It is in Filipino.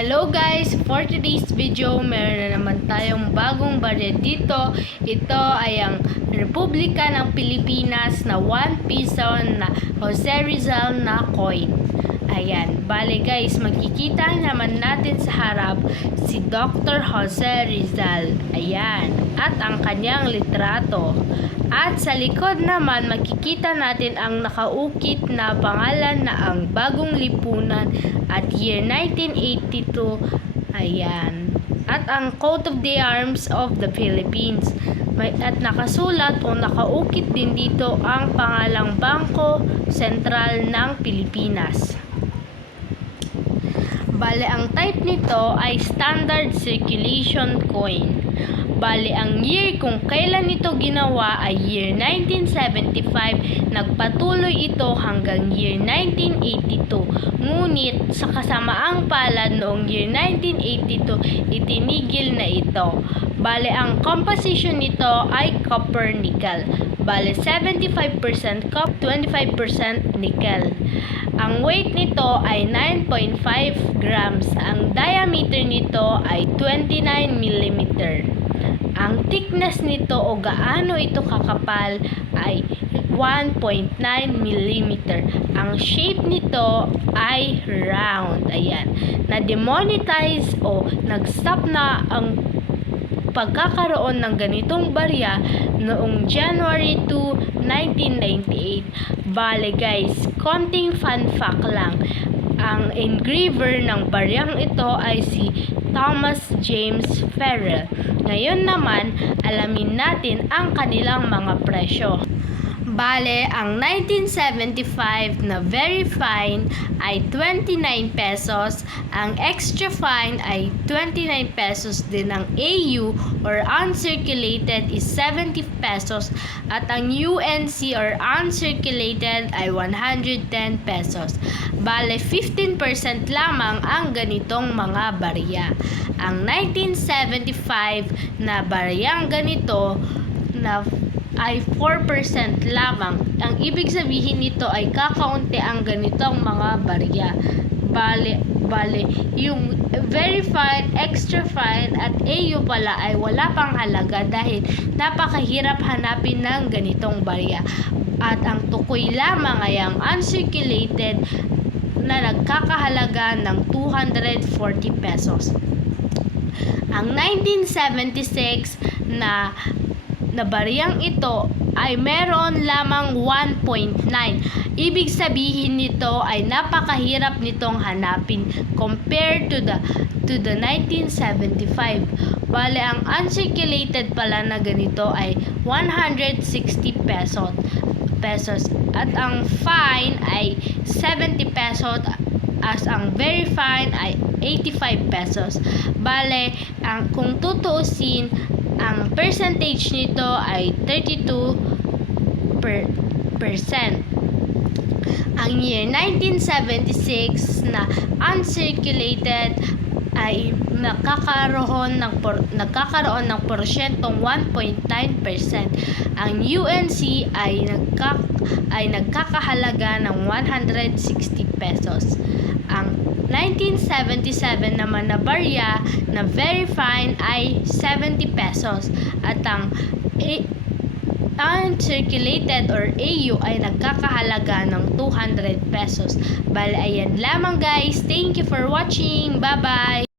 Hello guys! For today's video, meron na naman tayong bagong barya dito. Ito ay ang Republika ng Pilipinas na 1 piso na Jose Rizal na coin. Ayan, bale guys, makikita naman natin sa harap si Dr. Jose Rizal. Ayan, at ang kanyang litrato. At sa likod naman, makikita natin ang nakaukit na pangalan na ang bagong lipunan at year 1982. Ayan. At ang coat of the arms of the Philippines. May, at nakasulat o nakaukit din dito ang pangalang Bangko Sentral ng Pilipinas. Bale, ang type nito ay standard circulation coin. Bale, ang year kung kailan ito ginawa ay year 1975. Nagpatuloy ito hanggang year 1982. Ngunit sa kasamaang palad noong year 1982, itinigil na ito. Bale, ang composition nito ay copper nickel. Bale, 75% copper, 25% nickel. Ang weight nito ay 9.5 grams. Ang diameter nito ay 29 mm. Ang thickness nito o gaano ito kakapal ay 1.9 mm. Ang shape nito ay round. Ayan. Na-demonetize o nag-stop na ang pagkakaroon ng ganitong barya noong January 2, 1998. Bale guys, konting fun fact lang. Ang engraver ng baryang ito ay si Thomas James Farrell. Ngayon naman, alamin natin ang kanilang mga presyo. Bale, ang 1975 na very fine ay 29 pesos. Ang extra fine ay 29 pesos din. Ang AU or uncirculated is 70 pesos. At ang UNC or uncirculated ay 110 pesos. Bale, 15% lamang ang ganitong mga barya. Ang 1975 na baryang ganito na ay 4% lamang. Ang ibig sabihin nito ay kakaunti ang ganitong mga barya. Bale, bale, yung very fine, extra fine at AU pala ay wala pang halaga dahil napakahirap hanapin ng ganitong barya. At ang tukoy lamang ay ang uncirculated na nagkakahalaga ng 240 pesos. Ang 1976 na na bariyang ito ay meron lamang 1.9. Ibig sabihin nito ay napakahirap nitong hanapin compared to the to the 1975. Bale, ang uncirculated pala na ganito ay 160 pesos pesos at ang fine ay 70 pesos as ang very fine ay 85 pesos. Bale, ang kung tutuusin, ang percentage nito ay 32 per percent. Ang year 1976 na uncirculated ay nakakaroon ng por, nagkakaroon ng porsyentong 1.9%. Ang UNC ay nagka, ay nagkakahalaga ng 160 pesos. Ang 1977 naman na barya na very fine ay 70 pesos at ang A- uncirculated or AU ay nagkakahalaga ng 200 pesos. Bale, ayan lamang guys. Thank you for watching. Bye-bye!